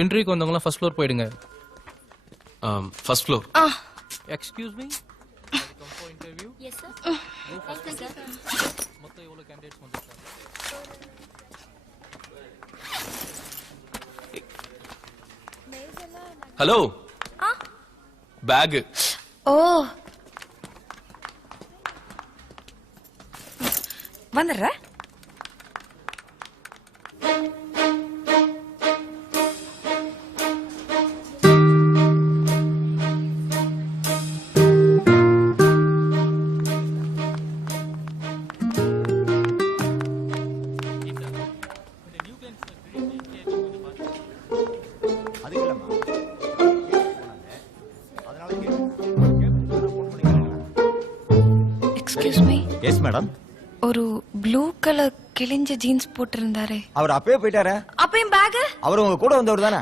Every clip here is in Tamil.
இன்டர்வியூக்கு வந்தவங்களாம் ஃபர்ஸ்ட் ஃப்ளோர் போயிடுங்க. First floor. Excuse me, come for interview. Yes sir. மொத்தம் எவ்வளவு கேண்டிடேட்ஸ் வந்திருக்காங்க? ஹலோ. பேக். ஓ வந்துடுற. Excuse me. Yes madam. ஒரு ப்ளூ கலர் கிழிஞ்ச ஜீன்ஸ் போட்டிருந்தாரே, அவர் அப்பவே போயிட்டாரே. அப்பயும் பேக். அவர் உங்க கூட வந்தவர் தானே?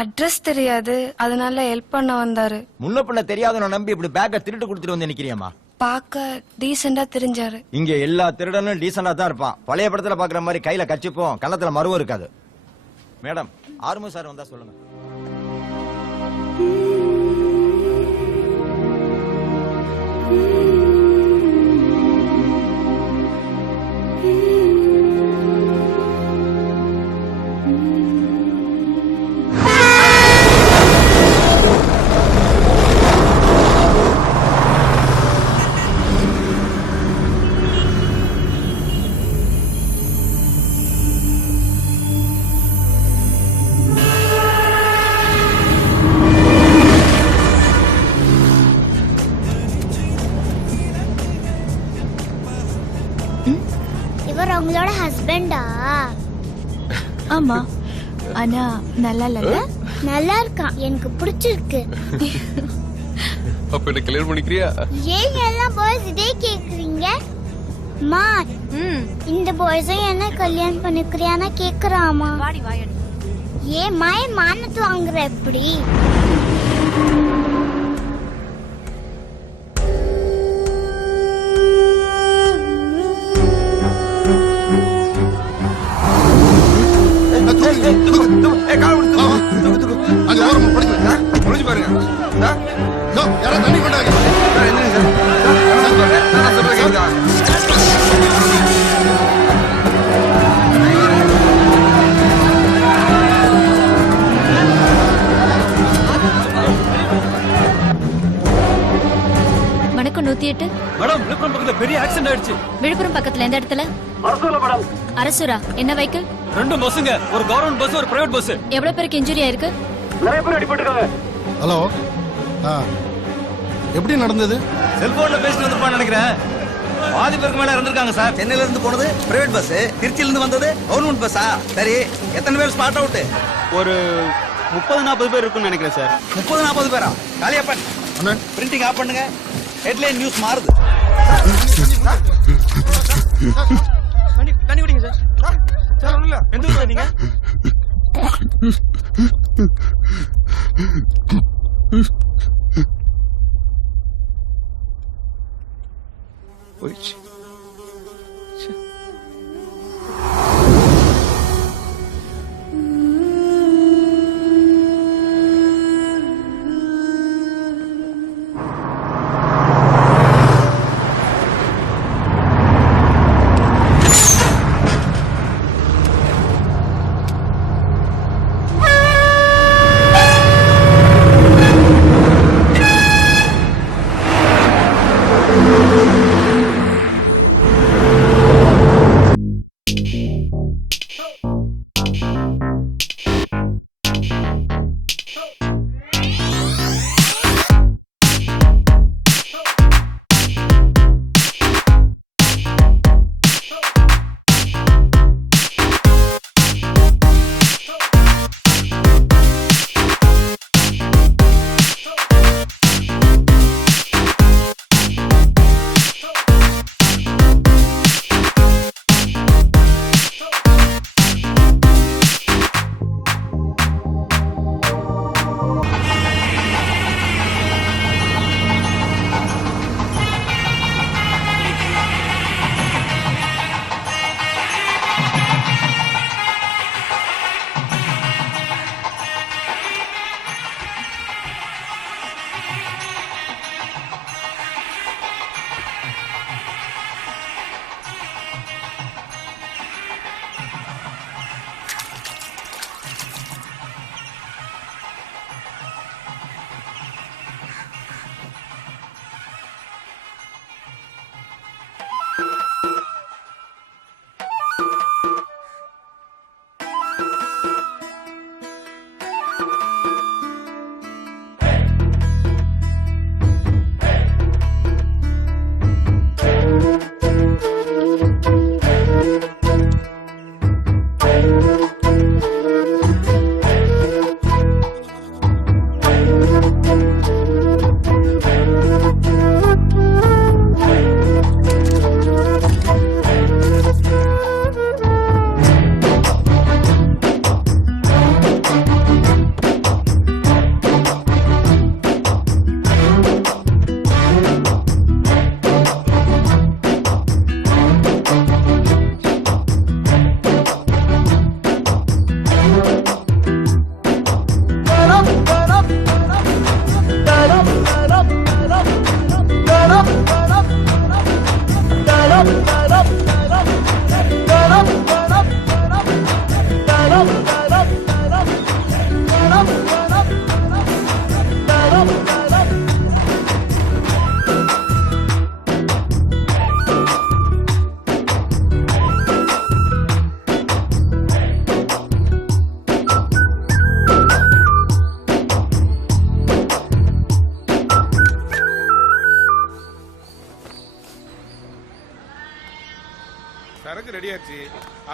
அட்ரஸ் தெரியாது, அதனால ஹெல்ப் பண்ண வந்தாரு. முன்ன பின்ன தெரியாதவன நம்பி இப்படி பேக்க திருட்டு கொடுத்துட்டு வந்து நிக்கிறியாமா? பார்க்க டீசெண்டா தெரிஞ்சாரு. இங்க எல்லா திருடனும் டீசெண்டா தான் இருப்பான். பழைய படத்துல பாக்குற மாதிரி கையில கச்சிப்போம், கன்னத்துல மருவம் இருக்காது. மேடம், ஆர்மு சார் வந்தா சொல்லுங்க. இவர் உங்களோட ஹஸ்பண்டா? ஆமா. ஆனா நல்லா இல்ல. நல்லா இருக்கான், எனக்கு பிடிச்சிருக்கு. அப்ப என்ன கிளியர் பண்ணிக்கிறியா? ஏன் எல்லாம் பாய்ஸ் இதே கேக்குறீங்க? மா, இந்த பாய்ஸும் என்ன கல்யாணம் பண்ணிக்கிறியானா கேக்குறாமா? வாடி வாயடி. ஏன் மாய மானத்து வாங்குற எப்படி? வணக்கம். 108. மேடம், விழுப்புரம் பக்கத்துல பெரிய ஆக்சிடென்ட் ஆயிடுச்சு. விழுப்புரம் பக்கத்துல எந்த இடத்துல? அரசூர்ல மேடம். அரசுரா? என்ன வெஹிக்கிள்? 2 பஸ்ஸுங்க, ஒரு கவர்மெண்ட் பஸ், ஒரு பிரைவேட் பஸ். எவ்வளவு பேருக்கு இன்ஜுரி ஆயிருக்கு? நிறைய பேர் அடிபட்டிருக்காங்க. ஹலோ, எப்படி நடந்தது? செல்போன்ல பேசிட்டு வந்திருப்பான்னு நினைக்கிறேன். பாதி பேருக்கு மேல இருந்திருக்காங்க சார். சென்னையில இருந்து போனது பிரைவேட் பஸ், திருச்சியில இருந்து வந்தது கவர்மெண்ட் பஸ்ஸா? சரி, எத்தனை பேர் ஸ்பாட் அவுட்? ஒரு 30-40 பேர் இருக்கும்னு நினைக்கிறேன் சார். 30-40 பேரா? காலியாப்பன், பிரிண்டிங் ஆஃப் பண்ணுங்க. ஹெட்லைன் நியூஸ் மாறுது. தண்ணி குடிங்க சார். சார் ஒண்ணுல எந்த ஊர்ல நீங்க? போயிடுச்சு.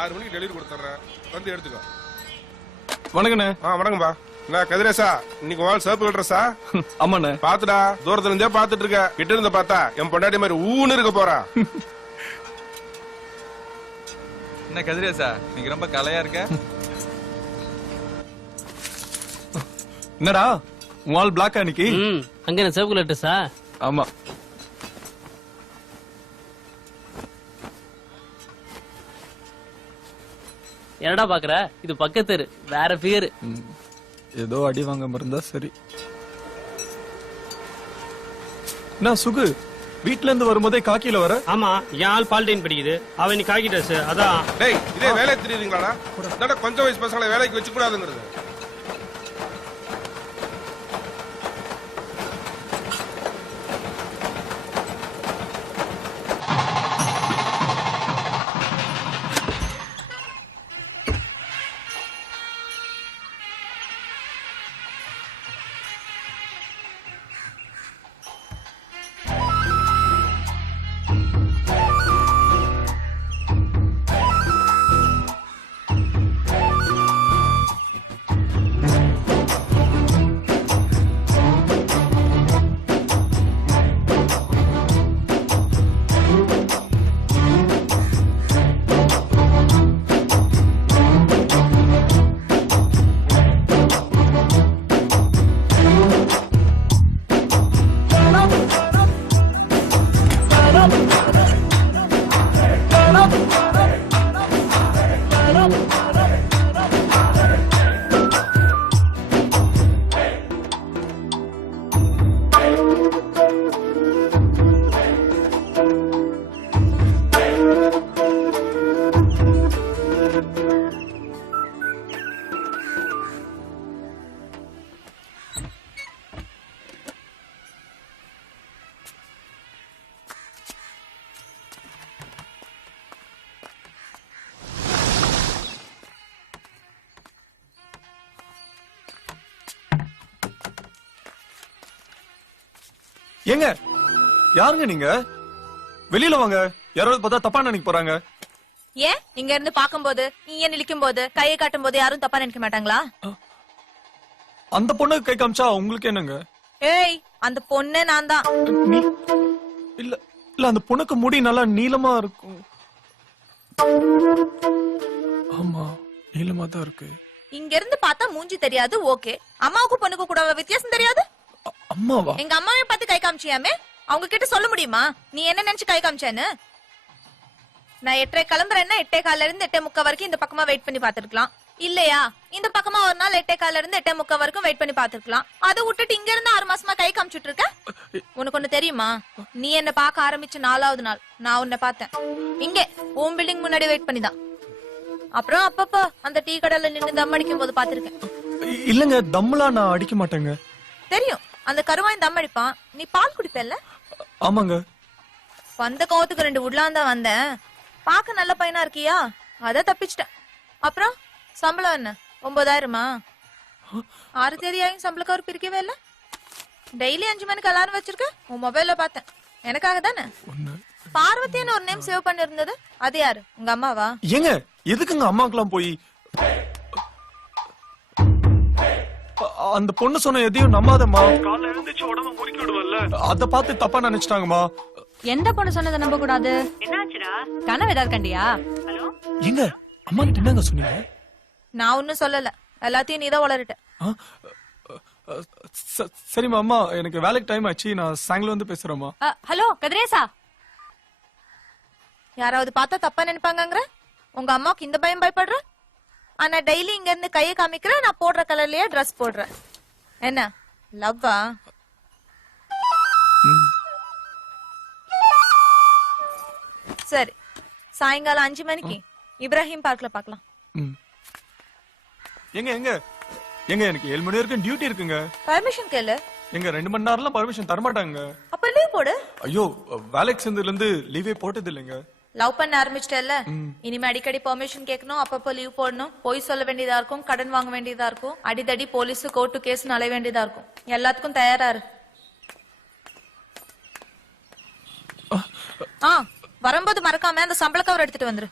6 மணிக்கு டெலிவரி கொடுத்துறேன், வந்து எடுத்துக்கோ. வணக்கண்ணே. வணக்கம்பா. நான் கதிரேசா, இன்னைக்கு வாழ் சிவப்பு கட்டுறசா? ஆமாண்ணே. பாத்துடா, தூரத்துல இருந்தே பாத்துட்டு இருக்க, கிட்ட இருந்து பார்த்தா என் பொண்டாட்டி மாதிரி ஊன்னு இருக்க போறா. என்ன கதிரேசா, நீங்க ரொம்ப கலையா இருக்க. என்னடா உன் பிளாக் அன்னைக்கு? அங்க என்ன சிவப்பு கலர்ஸா? ஆமா. என்னடா பாக்குற, இது பக்கத்து வேற பேரு. ஏதோ அடி வாங்காம இருந்தா சரி. என்ன சுகு, வீட்ல இருந்து வரும்போதே காக்கில வர? ஆமா, என் ஆள் பால்டைன் படிக்குது, அவன் நீ காக்கி ட்ரெஸ். அதான். டேய், இதே வேலை தெரியுதுங்களாடா? என்னடா கொஞ்சம் வயசு பசங்களை வேலைக்கு வச்சு கூடாதுங்கிறது? ஏங்க, யாருங்க நீங்க? வெளியில வாங்க, யாராவது பார்த்தா தப்பா நினைக்க போறாங்க. ஏன் இங்க இருந்து பாக்கும்போது, இங்க நிக்கும் போது, கையை காட்டும் போது யாரும் தப்பா நினைக்க மாட்டாங்களா? அந்த பொண்ணுக்கு கை காமிச்சா உங்களுக்கு என்னங்க? ஏய், அந்த பொண்ணே நான் தான். நீ இல்ல இல்ல, அந்த பொண்ணுக்கு முடி நல்லா நீளமா இருக்கும். ஆமா, நீளமா தான் இருக்கு. இங்க இருந்து பார்த்தா மூஞ்சி தெரியாது, ஓகே. அம்மாவுக்கும் பொண்ணுக்கும் கூட வித்தியாசம் தெரியாது. அம்மாவா? எங்க அம்மாவை பார்த்து கை காமிச்சியாமே, அவங்க கிட்ட சொல்ல முடியுமா நீ என்ன நினைச்சு கை காமிச்சேன்னு? நான் 8:30 கிளம்புறேன்னா 8:15 இருந்து 8:30 வரைக்கும் இந்த பக்கமா வெயிட் பண்ணி பாத்துருக்கலாம். இல்லையா, இந்த பக்கமா ஒரு நாள் 8:15 இருந்து 8:30 வரைக்கும் வெயிட் பண்ணி பாத்துருக்கலாம். அதை விட்டுட்டு இங்க இருந்து 6 மாசமா கை காமிச்சிட்டு இருக்க. உனக்கு ஒண்ணு தெரியுமா, நீ என்ன பாக்க ஆரம்பிச்ச 4வது நாள் நான் உன்னை பார்த்தேன். இங்கே உன் பில்டிங் முன்னாடி வெயிட் பண்ணிதான். அப்புறம் அப்பப்ப அந்த டீ கடையில நின்னு தம் அடிக்கும் போது பாத்திருக்கேன். இல்லங்க, தம்லாம் நான் அடிக்க மாட்டேங்க. தெரியும், அந்த கருவாய் தம் அடிப்பான். நீ பால் குடிப்பல்ல? ஆமாங்க. வந்த கோவத்துக்கு 2 உட்லாந்தா வந்தேன். பாக்க நல்ல பையனா இருக்கியா, அத தப்பிச்சிட்டேன். அப்புறம் சம்பளம் என்ன 9,000மா? 6 தேதியாயும் சம்பளக்காரு பிரிக்கவே இல்ல. டெய்லி 5 மணிக்கு அலாரம் வச்சிருக்க, உன் மொபைல்ல பார்த்தேன். எனக்காக தானே? பார்வதின்னு ஒரு நேம் சேவ் பண்ணி இருந்தது, அது யாரு? உங்க அம்மாவா? ஏங்க, எதுக்குங்க அம்மாக்கெல்லாம் போய் அந்த பொண்ணு சொன்ன எதையும் நம்பாதம்மா. காலைல எழுந்திருச்சு உடம்ப முறுக்கி விடுவல்ல, அத பார்த்து தப்பா நினைச்சிட்டாங்கம்மா. எந்த பொண்ணு சொன்னதை நம்ப கூடாது? என்னாச்சுடா, கனவு ஏதாவது கண்டியா? ஏங்க, அம்மா கிட்ட என்னங்க சொன்னீங்க? நான் ஒன்னும் சொல்லல, எல்லாத்தையும் நீதான் வளர்ட்ட. சரிம்மா, அம்மா எனக்கு வேலைக்கு டைம் ஆச்சு, நான் சாயங்காலம் வந்து பேசுறேம்மா. ஹலோ கதிரேசா, யாராவது பார்த்தா தப்பா நினைப்பாங்கங்கற உங்க அம்மாவுக்கு இந்த பயம் பயப்படுற? ஆனா டெய்லி இங்க இருந்து கையை காமிக்கிற, நான் போடுற கலர்லயே ட்ரெஸ் போடுறேன். என்ன லவ்வா? சரி, சாயங்காலம் 5 மணிக்கு இப்ராஹிம் பார்க்ல பாக்கலாம். எங்க எங்க எங்க எனக்கு 7 மணி வரைக்கும் டியூட்டி இருக்குங்க. பர்மிஷன் கேளு. எங்க 2 மணி நேரம்லாம் பர்மிஷன் தர மாட்டாங்க. அப்ப லீவ் போடு. ஐயோ, வேலைக்கு சேர்ந்ததுல இருந்து லீவே போட்டது இல்லைங்க. லவ் பண்ண ஆரம்பிச்சிட்டல, இனிமே அடிக்கடி பெர்மிஷன் கேட்கணும், அப்பப்போ லீவ் போடணும், போய் சொல்ல வேண்டியதா இருக்கும், கடன் வாங்க வேண்டியதா இருக்கும், அடிதடி போலீஸ் கோர்ட்டு கேஸ் அலைய வேண்டியதா இருக்கும். எல்லாத்துக்கும் தயாரா இரு. வரும்போது மறக்காம அந்த சம்பள கவர் எடுத்துட்டு வந்துரு.